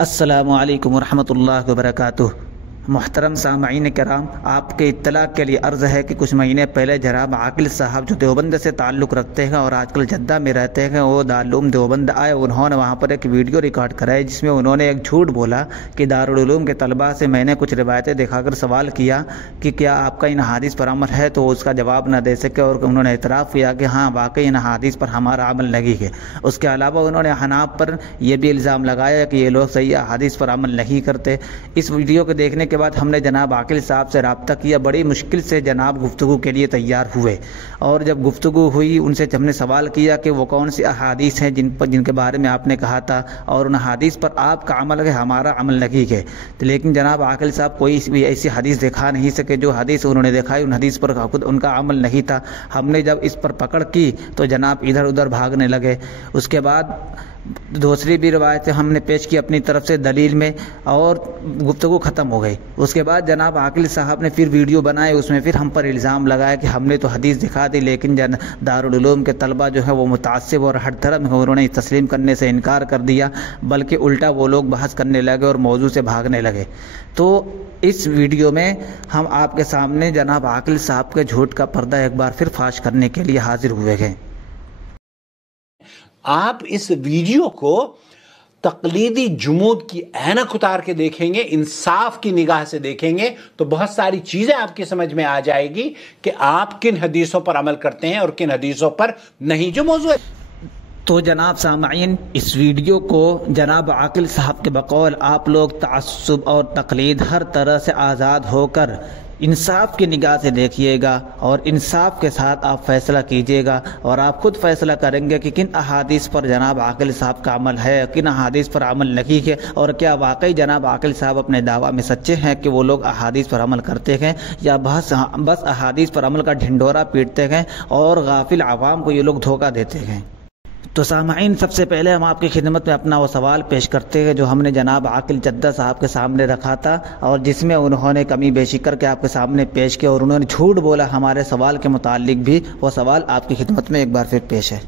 السلام علیکم ورحمۃ اللہ وبرکاتہ۔ محترم سامعین کرام، آپ کے اطلاع کے لیے عرض ہے کہ کچھ مہینے پہلے جناب عاقل صاحب جو دیوبند سے تعلق رکھتے ہیں اور آج کل جدہ میں رہتے ہیں، وہ دارالعلوم دیوبند آئے۔ انہوں نے وہاں پر ایک ویڈیو ریکارڈ کرائی جس میں انہوں نے ایک جھوٹ بولا کہ دارالعلوم کے طلباء سے میں نے کچھ روایتیں دکھا کر سوال کیا کہ کیا آپ کا ان حدیث پر عمل ہے، تو اس کا جواب نہ دے سکے اور انہوں نے اعتراف کیا کہ ہاں واقعی ان حدیث پر ہمارا عمل نہیں ہے۔ اس کے علاوہ انہوں نے حناف پر یہ بھی الزام لگایا کہ یہ لوگ صحیح حدیث پر عمل نہیں کرتے۔ اس ویڈیو کو دیکھنے کے بعد ہم نے جناب عاقل صاحب سے رابطہ کیا، بڑی مشکل سے جناب گفتگو کے لیے تیار ہوئے، اور جب گفتگو ہوئی ان سے ہم نے سوال کیا کہ وہ کون سی احادیث ہیں جن کے بارے میں آپ نے کہا تھا اور ان حدیث پر آپ کا عمل ہے، ہمارا عمل نہیں ہے۔ لیکن جناب عاقل صاحب کوئی بھی ایسی حدیث دکھا نہیں سکے۔ جو حدیث انہوں نے دکھائی ان حدیث پر خود ان کا عمل نہیں تھا۔ ہم نے جب اس پر پکڑ کی تو جناب ادھر ادھر بھاگنے لگے۔ اس کے بعد دوسری بھی روایتیں ہم نے پیش کی اپنی طرف سے دلیل میں، اور گفتگو ختم ہو گئی۔ اس کے بعد جناب عاقل صاحب نے پھر ویڈیو بنائے، اس میں پھر ہم پر الزام لگایا کہ ہم نے تو حدیث دکھا دی، لیکن دارالعلوم کے طلبہ جو ہے وہ متعصب اور ہر طرف ہیں، انہوں نے تسلیم کرنے سے انکار کر دیا، بلکہ الٹا وہ لوگ بحث کرنے لگے اور موضوع سے بھاگنے لگے۔ تو اس ویڈیو میں ہم آپ کے سامنے جناب عاقل صاحب کے جھوٹ کا پردہ ایک بار پھر فاش کرنے کے لیے حاضر ہوئے ہیں۔ آپ اس ویڈیو کو تقلیدی جمود کی اینک اتار کے دیکھیں گے، انصاف کی نگاہ سے دیکھیں گے تو بہت ساری چیزیں آپ کی سمجھ میں آ جائے گی کہ آپ کن حدیثوں پر عمل کرتے ہیں اور کن حدیثوں پر نہیں۔ جو موضوع ہے تو جناب سامعین، اس ویڈیو کو جناب عاقل صاحب کے بقول آپ لوگ تعصب اور تقلید ہر طرح سے آزاد ہو کر انصاف کی نگاہ سے دیکھیے گا، اور انصاف کے ساتھ آپ فیصلہ کیجیے گا، اور آپ خود فیصلہ کریں گے کہ کن احادیث پر جناب عاقل صاحب کا عمل ہے، کن احادیث پر عمل نہیں ہے، اور کیا واقعی جناب عاقل صاحب اپنے دعویٰ میں سچے ہیں کہ وہ لوگ احادیث پر عمل کرتے ہیں، یا بس احادیث پر عمل کا ڈھنڈورا پیٹتے ہیں اور غافل عوام کو یہ لوگ دھوکہ دیتے ہیں۔ تو سامعین، سب سے پہلے ہم آپ کی خدمت میں اپنا وہ سوال پیش کرتے ہیں جو ہم نے جناب عاقل جدہ صاحب کے سامنے رکھا تھا، اور جس میں انہوں نے کمی بیشی کر کے آپ کے سامنے پیش کیا، اور انہوں نے جھوٹ بولا ہمارے سوال کے متعلق بھی۔ وہ سوال آپ کی خدمت میں ایک بار پھر پیش ہے۔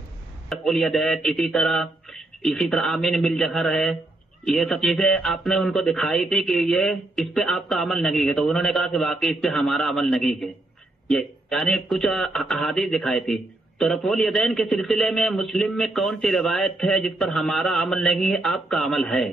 اسی طرح آمین بالجہر ہے، یہ سب چیزیں آپ نے ان کو دکھائی تھی کہ یہ اس پہ آپ کا عمل نہیں ہے، تو انہوں نے کہا کہ واقعی اس پہ ہمارا عمل نہیں ہے، یہ یعنی کچھ احادیث دکھائی تھی۔ تو رفع الیدین کے سلسلے میں مسلم میں کون سی روایت ہے جس پر ہمارا عمل نہیں ہے، آپ کا عمل ہے؟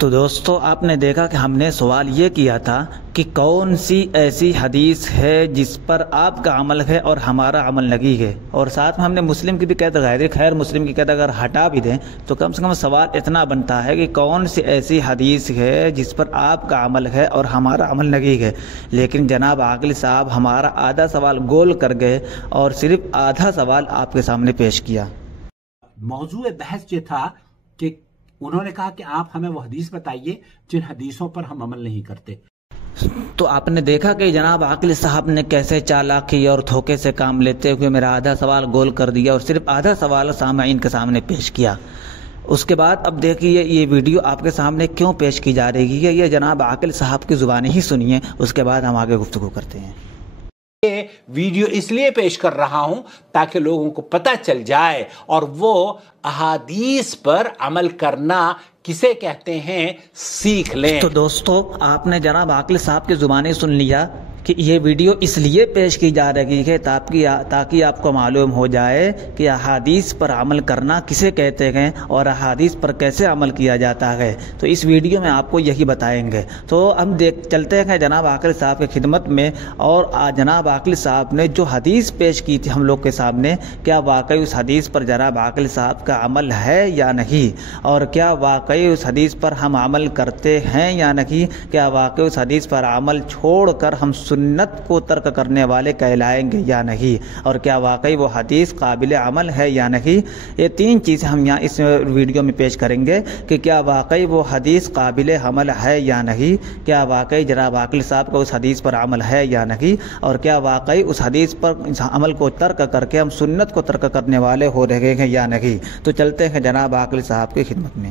تو دوستو، آپ نے دیکھا کہ ہم نے سوال یہ کیا تھا کہ کون سی ایسی حدیث ہے جس پر آپ کا عمل ہے اور ہمارا عمل نہیں ہے، اور ساتھ میں ہم نے مسلم کی بھی کہتے غیر خیر مسلم کی کہتے اگر ہٹا بھی دیں تو کم سے کم سوال اتنا بنتا ہے کہ کون سی ایسی حدیث ہے جس پر آپ کا عمل ہے اور ہمارا عمل نہیں ہے۔ لیکن جناب عاقل صاحب ہمارا آدھا سوال گول کر گئے اور صرف آدھا سوال آپ کے سامنے پیش کیا۔ موضوع بحث یہ تھا کہ انہوں نے کہا کہ آپ ہمیں وہ حدیث بتائیے جن حدیثوں پر ہم عمل نہیں کرتے۔ تو آپ نے دیکھا کہ جناب عاقل صاحب نے کیسے چالاکی اور دھوکے سے کام لیتے ہوئے میرا آدھا سوال گول کر دیا اور صرف آدھا سوال سامعین کے سامنے پیش کیا۔ اس کے بعد اب دیکھیے یہ ویڈیو آپ کے سامنے کیوں پیش کی جا رہی ہے، یہ جناب عاقل صاحب کی زبانی ہی سنیے، اس کے بعد ہم آگے گفتگو کرتے ہیں۔ یہ ویڈیو اس لیے پیش کر رہا ہوں تاکہ لوگوں کو پتہ چل جائے اور وہ احادیث پر عمل کرنا کسے کہتے ہیں سیکھ لیں۔ تو دوستو، آپ نے جناب عاقل صاحب کی زبانی سن لیا کہ یہ ویڈیو اس لیے پیش کی جا رہی ہے تاکہ آپ کو معلوم ہو جائے کہ احادیث پر عمل کرنا کسے کہتے ہیں اور احادیث پر کیسے عمل کیا جاتا ہے۔ تو اس ویڈیو میں آپ کو یہی بتائیں گے۔ تو ہم چلتے ہیں جناب عاقل صاحب کی خدمت میں، اور جناب عاقل صاحب نے جو حدیث پیش کی تھی ہم لوگ کے سامنے، کیا واقعی اس حدیث پر جناب عاقل صاحب کا عمل ہے یا نہیں، اور کیا واقعی اس حدیث پر ہم عمل کرتے ہیں یا نہیں، کیا واقعی اس حدیث پر عمل چھوڑ کر ہم سنت کو ترک کرنے والے کہلائیں گے یا نہیں، اور کیا واقعی وہ حدیث قابل عمل ہے یا نہیں۔ یہ تین چیزیں ہم یہاں اس ویڈیو میں پیش کریں گے کہ کیا واقعی وہ حدیث قابل عمل ہے یا نہیں، کیا واقعی جناب عاقل صاحب کو اس حدیث پر عمل ہے یا نہیں، اور کیا واقعی اس حدیث پر عمل کو ترک کر کے ہم سنت کو ترک کرنے والے ہو رہے ہیں یا نہیں۔ تو چلتے ہیں جناب عاقل صاحب کی خدمت میں۔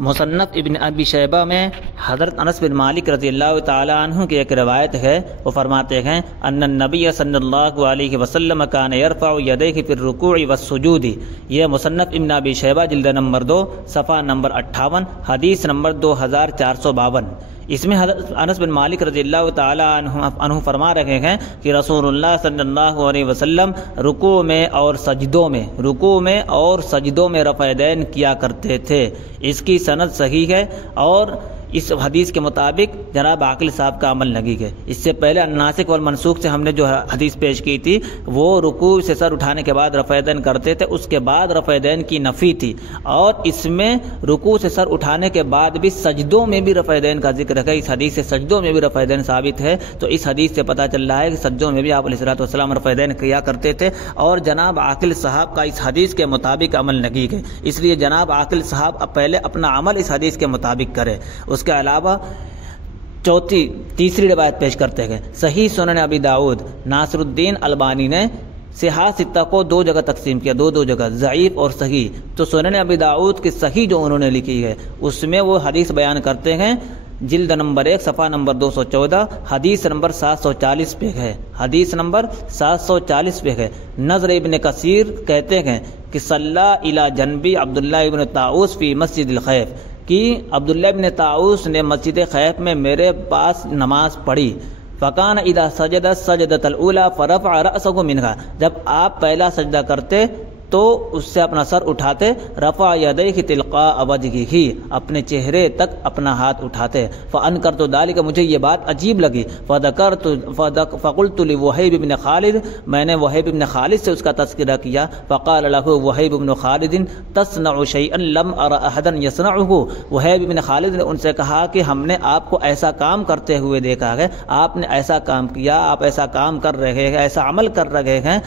مصنف ابن ابی شیبہ میں حضرت انس بن مالک رضی اللہ تعالی عنہ کی ایک روایت ہے، وہ فرماتے ہیں ان النبی صلی اللہ علیہ وسلم کان یرفع یدیہ فی الرکوع والسجود۔ یہ مصنف ابن ابی شیبہ جلد نمبر 2 صفحہ نمبر 58 حدیث نمبر 2452۔ اس میں حضرت انس بن مالک رضی اللہ تعالی عنہ فرما رہے ہیں کہ رسول اللہ صلی اللہ علیہ وسلم رکوع میں اور سجدوں میں رفع یدین کیا کرتے تھے۔ اس کی سند صحیح ہے اور اس حدیث کے مطابق جناب عاقل صاحب کا عمل لگی ہے۔ اس سے پہلے الناسخ والمنسوخ سے ہم نے جو حدیث پیش کی تھی وہ رکوع سے سر اٹھانے کے بعد رفع یدین کرتے تھے، اس کے بعد رفع یدین کی نفی تھی، اور اس میں رکوع سے سر اٹھانے کے بعد بھی سجدوں میں بھی رفع یدین کا ذکر ہے۔ اس حدیث سے سجدوں میں بھی رفع یدین ثابت ہے، تو اس حدیث سے پتہ چل رہا ہے کہ سجدوں میں بھی آپ علیہ الصلوۃ والسلام رفع یدین کیا کرتے تھے، اور جناب عاقل صاحب کا اس حدیث کے مطابق عمل لگی ہے۔ اس لیے جناب عاقل صاحب پہلے اپنا عمل اس حدیث کے مطابق کرے۔ اس کے علاوہ تیسری روایت پیش کرتے ہیں، صحیح سنن ابی داؤد۔ ناصر الدین البانی نے صحاح ستہ کو دو جگہ تقسیم کیا، دو جگہ، ضعیف اور صحیح۔ تو سنن ابی داؤد کی صحیح جو انہوں نے لکھی ہے اس میں وہ حدیث بیان کرتے ہیں، جلد نمبر 1 صفحہ نمبر 214 حدیث نمبر 740 پہ ہے، حدیث نمبر 740 پہ ہے۔ نظر ابن کثیر کہتے ہیں کہ صلی الی جنبی عبداللہ ابن طاؤس فی مسجد الخیف، کہ عبداللہ ابن طاؤس نے مسجد خیف میں میرے پاس نماز پڑھی۔ فکان اذا سجد السجدۃ الاولى فرفع رأسه منها، جب آپ پہلا سجدہ کرتے تو اس سے اپنا سر اٹھاتے، رفع یدیہ تلقاء وجہہ، اپنے چہرے تک اپنا ہاتھ اٹھاتے۔ فانکرت ذلک، مجھے یہ بات عجیب لگی۔ فقلت لوہیب بن خالد، میں نے وہیب بن خالد سے اس کا تذکرہ کیا۔ فقال له وہیب بن خالد تصنع شیئا لم ار احدا یصنعه، وہیب بن خالد نے ان سے کہا کہ ہم نے آپ کو ایسا کام کرتے ہوئے دیکھا ہے، آپ نے ایسا کام کیا، آپ ایسا کام کر رہے ہیں، ایسا عمل کر رہے ہیں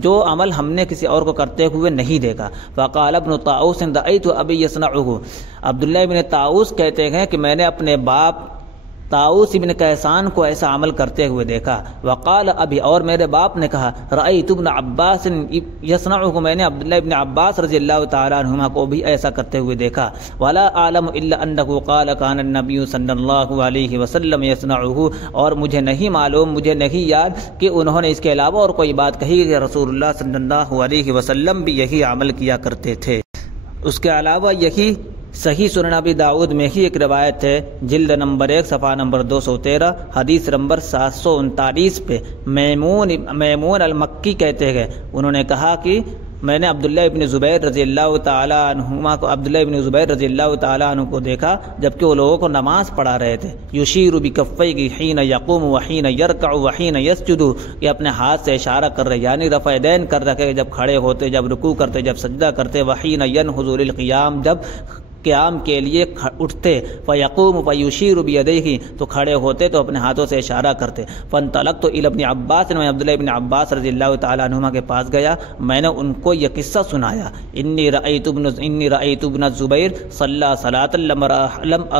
جو عمل ہم نے کسی اور کو کرتے ہوئے نہیں دیکھا۔ فقال ابن طاؤس رأیت ابی یصنعه، عبداللہ ابن طاؤس کہتے ہیں کہ میں نے اپنے باپ طاؤس ابن کیسان کو ایسا عمل کرتے ہوئے دیکھا۔ وقال ابی، اور میرے باپ نے کہا، رأیت ابن عباس یصنعه، میں نے عبداللہ ابن عباس رضی اللہ تعالی عنہما کو بھی ایسا کرتے ہوئے دیکھا۔ ولا اعلم الا انه قال كان النبي صلی اللہ علیہ وسلم یصنعه، اور مجھے نہیں معلوم، مجھے نہیں یاد کہ انہوں نے اس کے علاوہ اور کوئی بات کہی کہ رسول اللہ صلی اللہ علیہ وسلم بھی یہی عمل کیا کرتے تھے۔ اس کے علاوہ یہی صحیح سنن ابی داؤد میں ہی ایک روایت ہے، جلد نمبر 1 صفحہ نمبر 213 حدیث نمبر 739 پہ میمون المکی کہتے ہیں، انہوں نے کہا کہ میں نے عبداللہ ابن زبیر رضی اللہ تعالی عنہ کو دیکھا جبکہ وہ لوگوں کو نماز پڑھا رہے تھے۔ یشیر بکفیہ حین یقوم وحین یرکع وحین یسجد، یہ اپنے ہاتھ سے اشارہ کر رہے، یعنی رفع یدین کر رکھے جب کھڑے ہوتے، جب رکوع کرتے، جب سجدہ کرتے، وحین ینہض للقیام، جب قیام کے لیے اٹھتے، فیقوم فیشیر بیدیہ، تو کھڑے ہوتے تو اپنے ہاتھوں سے اشارہ کرتے۔ فانطلقت الی ابن عباس، میں عبداللہ ابن عباس رضی اللہ تعالی عنہما کے پاس گیا، میں نے ان کو یہ قصہ سنایا، انی رأیت ابن الزبیر صلی صلاۃ لم ار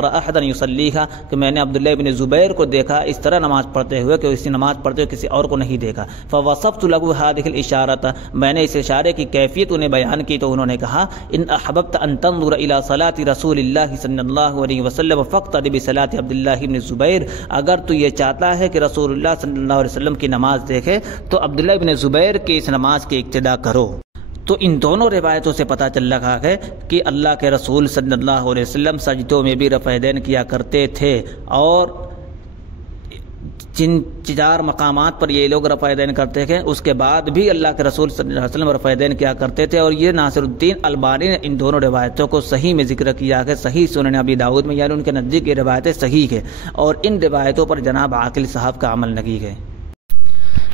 احدا یصلیھا، کہ میں نے عبداللہ ابن زبیر کو دیکھا اس طرح نماز پڑھتے ہوئے کہ اسی نماز پڑھتے ہوئے کسی اور کو نہیں دیکھا۔ فوصفت له هذه الاشارۃ، میں نے اس اشارے کی کیفیت انہیں بیان کی تو انہوں نے کہا، ان احببت ان تنظر الی صلاۃ رسول اللہ صلی اللہ علیہ وسلم فاقتد بصلاۃ عبداللہ ابن زبیر، اگر تو یہ چاہتا ہے کہ رسول اللہ صلی اللہ علیہ وسلم کی نماز دیکھے تو عبداللہ ابن زبیر کی اس نماز کی اقتدا کرو۔ تو ان دونوں روایتوں سے پتہ چل رہا ہے کہ اللہ کے رسول صلی اللہ علیہ وسلم سجدوں میں بھی رفع یدین کیا کرتے تھے، اور جن 4 مقامات پر یہ لوگ رفع یدین کرتے ہیں اس کے بعد بھی اللہ کے رسول صلی اللہ علیہ وسلم رفع یدین کیا کرتے تھے، اور یہ ناصر الدین البانی نے ان دونوں روایتوں کو صحیح میں ذکر کیا ہے، صحیح سنن ابی داؤد میں، یعنی ان کے نزدیک یہ روایتیں صحیح ہیں، اور ان روایتوں پر جناب عاقل صاحب کا عمل لگی ہے۔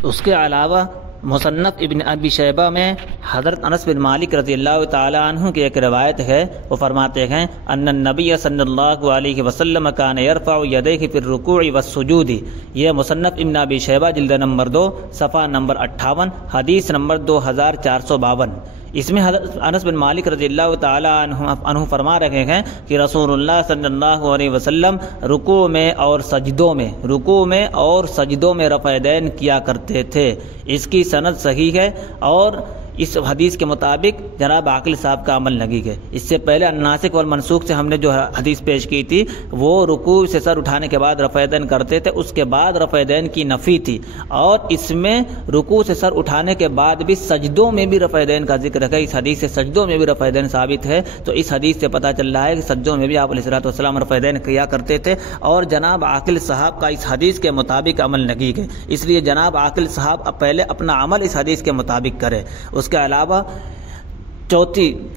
اس کے علاوہ مصنف ابن ابی شیبہ میں حضرت انس بن مالک رضی اللہ تعالی عنہ کی ایک روایت ہے، وہ فرماتے ہیں ان النبی صلی اللہ علیہ وسلم کان یرفع یدیہ فی الرکوع والسجود، یہ مصنف ابن ابی شیبہ جلد نمبر 2 صفحہ نمبر 58 حدیث نمبر 2452۔ اس میں حضرت انس بن مالک رضی اللہ تعالی عنہ فرما رہے ہیں کہ رسول اللہ صلی اللہ علیہ وسلم رکوع میں اور سجدوں میں رفع یدین کیا کرتے تھے۔ اس کی سند صحیح ہے اور اس حدیث کے مطابق جناب عاقل صاحب کا عمل لگی ہے۔ اس سے پہلے الناسخ والمنسوخ سے ہم نے جو حدیث پیش کی تھی وہ رکوع سے سر اٹھانے کے بعد رفع یدین کرتے تھے، اس کے بعد رفع یدین کی نفی تھی، اور اس میں رکوع سے سر اٹھانے کے بعد بھی سجدوں میں بھی رفع یدین کا ذکر ہے۔ اس حدیث سے سجدوں میں بھی رفع یدین ثابت ہے، تو اس حدیث سے پتہ چل رہا ہے کہ سجدوں میں بھی آپ علیہ الصلوۃ والسلام رفع یدین کیا کرتے تھے، اور جناب عاقل صاحب کا اس حدیث کے مطابق عمل لگی ہے۔ اس لیے جناب عاقل صاحب پہلے اپنا عمل اس حدیث کے مطابق کرے۔ اس کے علاوہ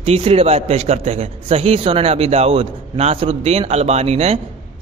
تیسری روایت پیش کرتے ہیں، صحیح سنن ابی داؤد، ناصر الدین البانی نے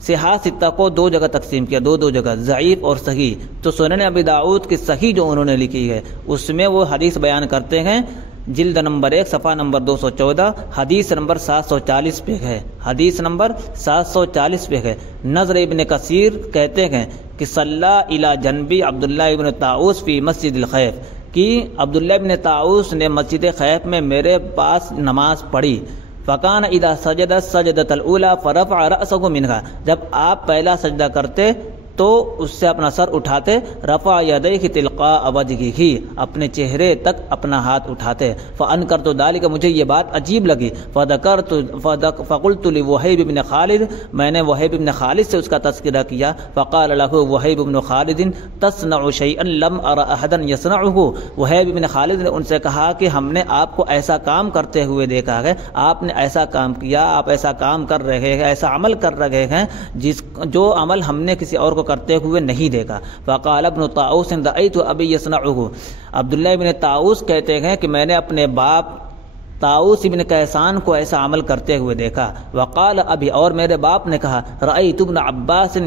صحاح ستہ کو دو جگہ تقسیم کیا، دو جگہ، ضعیف اور صحیح۔ تو سنن ابی داؤد کی صحیح جو انہوں نے لکھی ہے اس میں وہ حدیث بیان کرتے ہیں، جلد نمبر 1 صفحہ نمبر 214 حدیث نمبر 740 پہ ہے، حدیث نمبر 740 پہ ہے۔ نظر ابن کثیر کہتے ہیں کہ صلی الی جنبی عبداللہ ابن طاؤس فی مسجد الخیف، کہ عبداللہ ابن طاؤس نے مسجد خیف میں میرے پاس نماز پڑھی، فکان اذا سجد السجدۃ الاولى فرفع رأسه منها، جب آپ پہلا سجدہ کرتے تو اس سے اپنا سر اٹھاتے، رفع یدیہ تلقاء وجہہ، اپنے چہرے تک اپنا ہاتھ اٹھاتے، فانکرت ذلک، مجھے یہ بات عجیب لگی، فقلت لوہیب بن خالد، میں نے وہیب بن خالد سے اس کا تذکرہ کیا، فقال له وہیب بن خالد تصنع شیئا لم ار احدا یصنعه، وہیب بن خالد نے ان سے کہا کہ ہم نے آپ کو ایسا کام کرتے ہوئے دیکھا ہے، آپ نے ایسا کام کیا، آپ ایسا کام کر رہے ہیں، ایسا عمل کر رہے ہیں جو عمل ہم نے کسی اور کو کرتے ہوئے نہیں دیکھا۔ فقال ابن طاؤس رأیت ابی یصنعه، عبداللہ ابن طاؤس کہتے ہیں کہ میں نے اپنے باپ طاؤس ابن کیسان کو ایسا عمل کرتے ہوئے دیکھا۔ وقال ابی، اور میرے باپ نے کہا، رأیت ابن عباس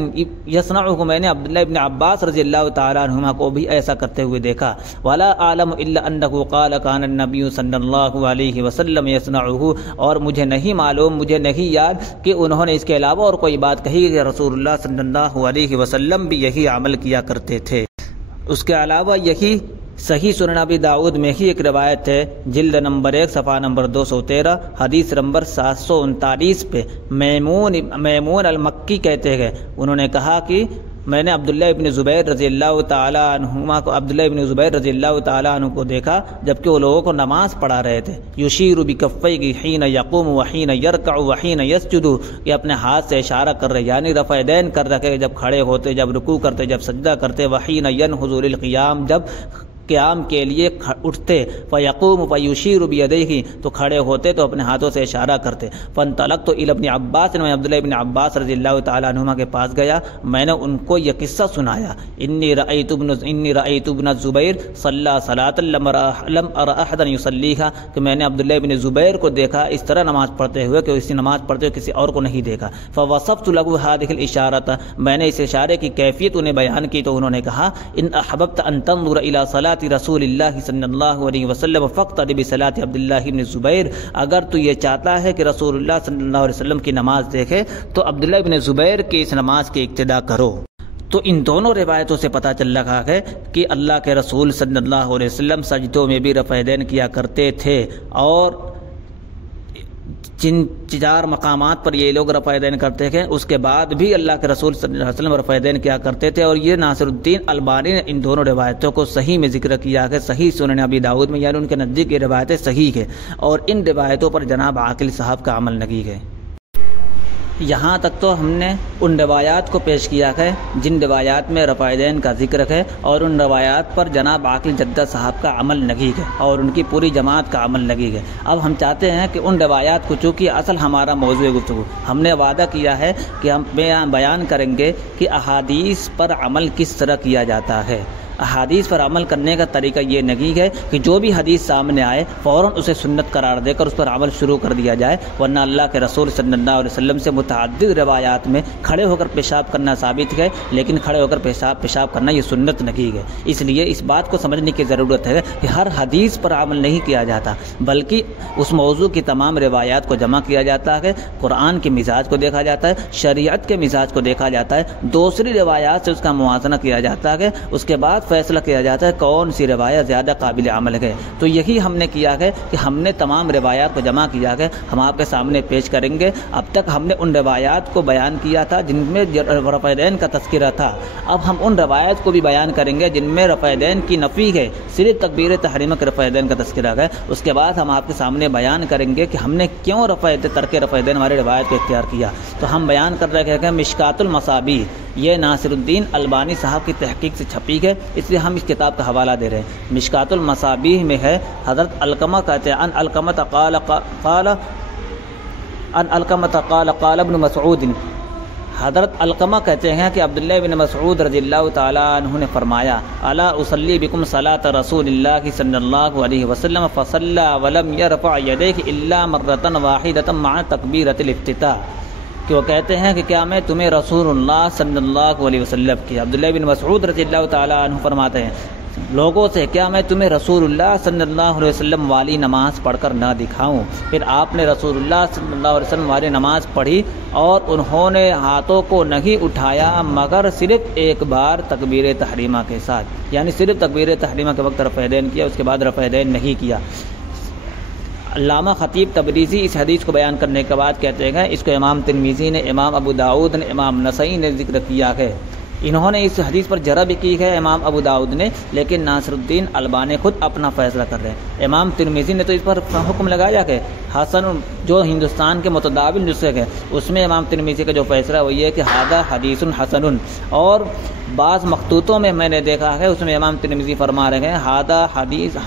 یصنعه، میں نے عبداللہ ابن عباس رضی اللہ تعالی عنہما کو بھی ایسا کرتے ہوئے دیکھا۔ ولا اعلم الا انه قال كان النبي صلی اللہ علیہ وسلم یصنعه، اور مجھے نہیں معلوم، مجھے نہیں یاد کہ انہوں نے اس کے علاوہ اور کوئی بات کہی کہ رسول اللہ صلی اللہ علیہ وسلم بھی یہی عمل کیا کرتے تھے۔ اس کے علاوہ یہی صحیح سنن ابی داؤد میں ہی ایک روایت ہے، جلد نمبر 1 صفحہ نمبر 213 حدیث نمبر 739 پہ، میمون المکی کہتے ہیں، انہوں نے کہا کہ میں نے عبداللہ ابن زبیر رضی اللہ تعالی عنہ کو دیکھا جبکہ وہ لوگوں کو نماز پڑھا رہے تھے، یشیر بکفیہ حین یقوم وحین یرکع وحین یسجد، کہ اپنے ہاتھ سے اشارہ کر رہے، یعنی رفع یدین کر رکھے جب کھڑے ہوتے، جب رکوع کرتے، جب سجدہ کرتے، وحین ینہض للقیام، جب قیام کے لیے اٹھتے، فیقوم فیشیر بیدیہ، تو کھڑے ہوتے تو اپنے ہاتھوں سے اشارہ کرتے۔ فانطلقت الی ابن عباس، میں عبداللہ ابن عباس رضی اللہ تعالی عنہما کے پاس گیا، میں نے ان کو یہ قصہ سنایا، انی رأیت ابن الزبیر صلی صلاۃ لم ار احدا یصلیھا، کہ میں نے عبداللہ ابن زبیر کو دیکھا اس طرح نماز پڑھتے ہوئے کہ اسی نماز پڑھتے ہوئے کسی اور کو نہیں دیکھا۔ فوصفت له هذه الاشارۃ، میں نے اس اشارے کی کیفیت انہیں بیان کی تو انہوں نے کہا، ان احببت ان تنظر الی صلاۃ رسول اللہ صلی اللہ علیہ وسلم فاقتد بصلاۃ عبداللہ بن زبیر، اگر تو یہ چاہتا ہے کہ رسول اللہ صلی اللہ علیہ وسلم کی نماز دیکھے تو عبداللہ بن زبیر کی اس نماز کی اقتداء کرو۔ تو ان دونوں روایتوں سے پتہ چل رہا ہے کہ اللہ کے رسول صلی اللہ علیہ وسلم سجدوں میں بھی رفع یدین کیا کرتے تھے، اور جن 4 مقامات پر یہ لوگ رفع یدین کرتے تھے اس کے بعد بھی اللہ کے رسول صلی اللہ علیہ وسلم رفع یدین کیا کرتے تھے، اور یہ ناصر الدین البانی نے ان دونوں روایتوں کو صحیح میں ذکر کیا ہے، صحیح سنن ابی داؤد میں، یعنی ان کے نزدیک یہ روایتیں صحیح ہے، اور ان روایتوں پر جناب عاقل صاحب کا عمل نہیں ہے۔ یہاں تک تو ہم نے ان روایات کو پیش کیا ہے جن روایات میں رفع یدین کا ذکر ہے، اور ان روایات پر جناب عاقل جدہ صاحب کا عمل نہیں ہے، اور ان کی پوری جماعت کا عمل نہیں ہے۔ اب ہم چاہتے ہیں کہ ان روایات کو، چونکہ اصل ہمارا موضوع گفتگو، ہم نے وعدہ کیا ہے کہ ہم بیان کریں گے کہ احادیث پر عمل کس طرح کیا جاتا ہے۔ احادیث پر عمل کرنے کا طریقہ یہ نہیں ہے کہ جو بھی حدیث سامنے آئے فوراً اسے سنت قرار دے کر اس پر عمل شروع کر دیا جائے، ورنہ اللہ کے رسول صلی اللہ علیہ وسلم سے متعدد روایات میں کھڑے ہو کر پیشاب کرنا ثابت ہے، لیکن کھڑے ہو کر پیشاب کرنا یہ سنت نہیں ہے۔ اس لیے اس بات کو سمجھنے کی ضرورت ہے کہ ہر حدیث پر عمل نہیں کیا جاتا، بلکہ اس موضوع کی تمام روایات کو جمع کیا جاتا ہے، قرآن کے مزاج کو دیکھا جاتا ہے، شریعت کے مزاج کو دیکھا جاتا ہے، دوسری روایات سے اس کا موازنہ کیا جاتا ہے، اس کے بعد فیصلہ کیا جاتا ہے کون سی روایت زیادہ قابل عمل ہے. تو یہی ہم نے کیا ہے کہ ہم نے تمام روایات کو جمع کیا ہے, ہم آپ کے سامنے پیش کریں گے. اب تک ہم نے ان روایات کو بیان کیا تھا جن میں رفع دین کا تذکرہ تھا, اب ہم ان روایات کو بھی بیان کریں گے جن میں رفع دین کی نفی ہے, صرف تکبیر تحریمہ کے رفع دین کا تذکرہ ہے. اس کے بعد ہم آپ کے سامنے بیان کریں گے کہ ہم نے کیوں ترک رفع دین والی روایت کو اختیار کیا. تو ہم بیان کر رہے ہیں مشکات المصابیح, یہ ناصر الدین البانی صاحب کی تحقیق سے چھپی ہے, اس لیے ہم اس کتاب کا حوالہ دے رہے ہیں. مشکات المصابیح میں ہے حضرت علقمہ کہتے ہیں ان علقمہ قال ابن مسعود, حضرت علقمہ کہتے ہیں کہ عبداللہ بن مسعود رضی اللہ تعالیٰ عنہ نے فرمایا الا اصلی بکم صلاۃ رسول اللہ صلی اللہ علیہ وسلم فصلی ولم یرفع یدیہ الا مرۃ واحدۃ مع تکبیرۃ الافتتاح, کہ وہ کہتے ہیں کہ کیا میں تمہیں رسول اللہ صلی اللہ علیہ وسلم کی, عبداللہ بن مسعود رضی اللہ تعالیٰ عنہ فرماتے ہیں لوگوں سے کیا میں تمہیں رسول اللہ صلی اللہ علیہ وسلم والی نماز پڑھ کر نہ دکھاؤں. پھر آپ نے رسول اللہ صلی اللہ علیہ وسلم والی نماز پڑھی اور انہوں نے ہاتھوں کو نہیں اٹھایا مگر صرف ایک بار تکبیر تحریمہ کے ساتھ, یعنی صرف تکبیر تحریمہ کے وقت رفع دین کیا, اس کے بعد رفع دین نہیں کیا. علامہ خطیب تبریزی اس حدیث کو بیان کرنے کے بعد کہتے ہیں اس کو امام ترمذی نے, امام ابو داؤد نے, امام نسائی نے ذکر کیا ہے. انہوں نے اس حدیث پر جرح بھی کی ہے امام ابو داؤد نے, لیکن ناصر الدین البانی خود اپنا فیصلہ کر رہے ہیں. امام ترمذی نے تو اس پر حکم لگایا کہ حسن, جو ہندوستان کے متداول نسخے ہے اس میں امام ترمذی کا جو فیصلہ وہ یہ کہ ھذا حدیث حسن, اور بعض مخطوطوں میں میں نے دیکھا ہے اس میں امام ترمذی فرما رہے ہیں ھذا حدیث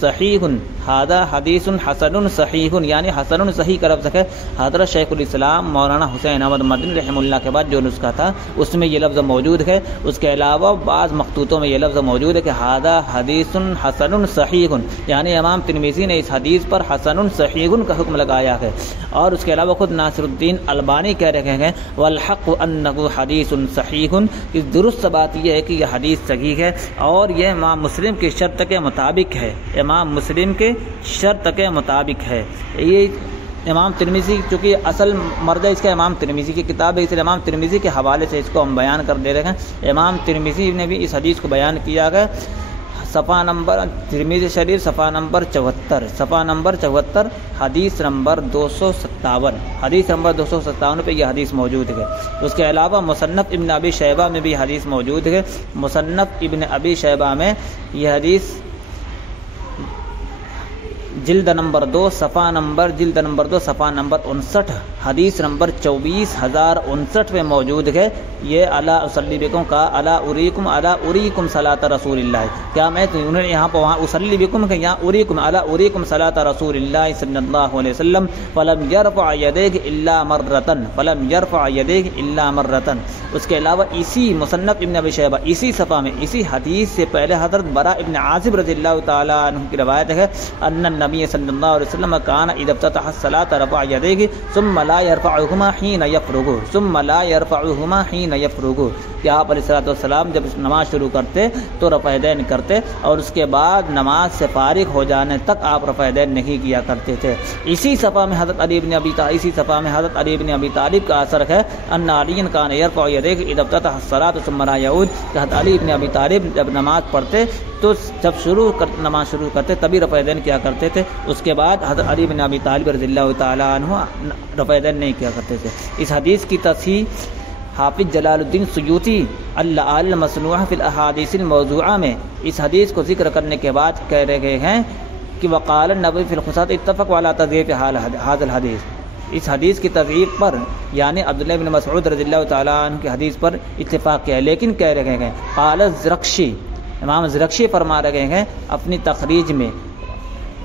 صحیح, ھذا حدیث حسن صحیح, یعنی حسن صحیح کا لفظ ہے. حضرت شیخ الاسلام مولانا حسین احمد مدنی رحمہ اللہ کے بعد جو نسخہ تھا اس میں یہ لفظ موجود ہے. اس کے علاوہ بعض مخطوطوں میں یہ لفظ موجود ہے کہ ھذا حدیث حسن صحیح, یعنی امام ترمذی نے اس حدیث پر حسن صحیح کا حکم لگایا ہے. اور اس کے علاوہ خود ناصر الدین البانی کہہ رہے ہیں والحق انہ حدیث صحیح, کہ درست بات یہ ہے کہ یہ حدیث صحیح ہے اور یہ امام مسلم کی شرط کے مطابق ہے, امام مسلم کے شرط کے مطابق ہے. یہ امام ترمذی چونکہ اصل مرجع اس کا امام ترمذی کی کتاب ہے, اس لیے امام ترمذی کے حوالے سے اس کو ہم بیان کر دے رہے ہیں. امام ترمذی نے بھی اس حدیث کو بیان کیا ہے, صفحہ نمبر ترمذی شریف صفحہ نمبر 74 حدیث نمبر 257, حدیث نمبر 257 پہ یہ حدیث موجود ہے. اس کے علاوہ مصنف ابن ابی شیبہ میں بھی حدیث موجود ہے. مصنف ابن ابی شیبہ میں یہ حدیث جلد نمبر 2 صفحہ نمبر 59, حدیث نمبر 24059 میں موجود ہے. یہ الا اصلی بکم کا الا اریکم صلاۃ رسول اللہ, کیا میں انہوں نے یہاں پر وہاں اصلی بکم کہ یہاں اریکم الا اریکم صلاۃ رسول اللہ صلی اللہ علیہ وسلم فلم یرفع یدیہ الا مرۃ. اس کے علاوہ اسی مصنف ابن ابی شیبہ اسی صفحہ میں اسی حدیث سے پہلے حضرت براء ابن عازب رضی اللہ تعالی عنہ کی روایت ہے ان النبی صلی اللہ علیہ وسلم کان اذا افتتح الصلاۃ رفع یدیہ ثم لا يرفعهما حين يفرغ, کہ آپ علیہ الصلوۃ والسلام جب نماز شروع کرتے تو رفع دین کرتے اور اس کے بعد نماز سے فارغ ہو جانے تک آپ رفع دین نہیں کیا کرتے تھے. اسی صفحہ میں حضرت علی بن ابی طالب کا اثر ہے ان علی کان یرفع یدیہ اذا افتتح الصلاۃ ثم لا يعود, کہ حضرت علی بن ابی طالب جب نماز پڑھتے تو جب نماز شروع کرتے تبھی رفع دین کیا کرتے تھے, اس کے بعد حضرت علی بن ابی طالب رضی اللہ تعالی عنہ رفع دین نہیں کیا کرتے تھے. اس حدیث کی تصحیح حافظ جلال الدین سیوطی المصنوعہ فی الاحادیث الموضوعہ میں اس حدیث کو ذکر کرنے کے بعد کہہ رہے ہیں کہ وقال النووی فی الخصاص اتفق علی تضعیف هذا الحدیث, اس حدیث کی تضعیف پر یعنی عبداللہ بن مسعود رضی اللہ تعالیٰ عنہ کی حدیث پر اتفاق کیا ہے. لیکن کہہ رہے ہیں قال الزرقشی, امام زرقشی فرما رہے ہیں اپنی تخریج میں,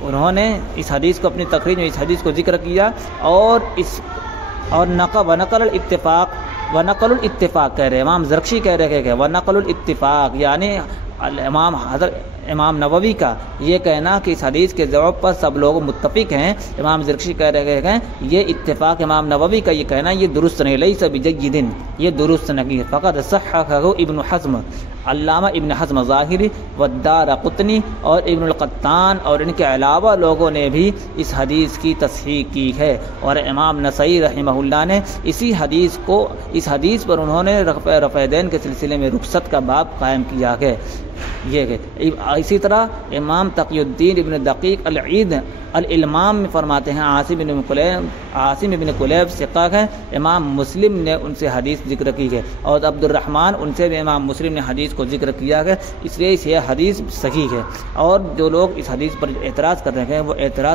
انہوں نے اس حدیث کو اپنی تخریج میں اس حدیث کو ذکر کیا اور ونقل الاتفاق کہہ رہے ہیں, امام زرقشی کہہ رہے ہیں ونقل الاتفاق, یعنی امام نووی کا یہ کہنا کہ اس حدیث کے ضعف پر سب لوگ متفق ہیں، امام زرکشی کہہ رہے ہیں یہ اتفاق امام نووی کا یہ کہنا یہ درست نہیں، لیس بجید، یہ درست نہیں، فقط صححہ ابن حزم، علامہ ابن حزم ظاہری والدارقطنی اور ابن القطان اور ان کے علاوہ لوگوں نے بھی اس حدیث کی تصحیح کی ہے، اور امام نسائی رحمہ اللہ نے اس حدیث پر انہوں نے رفع دین کے سلسلے میں رخصت کا باب قائم کیا ہے۔ اسی طرح امام تقی الدین ابن دقیق العید الالمام میں فرماتے ہیں عاصم ابن کلیب ثقہ ہے، امام مسلم نے ان سے حدیث ذکر کی ہے، اور عبد الرحمن ان سے بھی امام مسلم نے حدیث کو ذکر کیا ہے، اس لیے یہ حدیث صحیح ہے، اور جو لوگ اس حدیث پر اعتراض کر رہے ہیں وہ اعتراض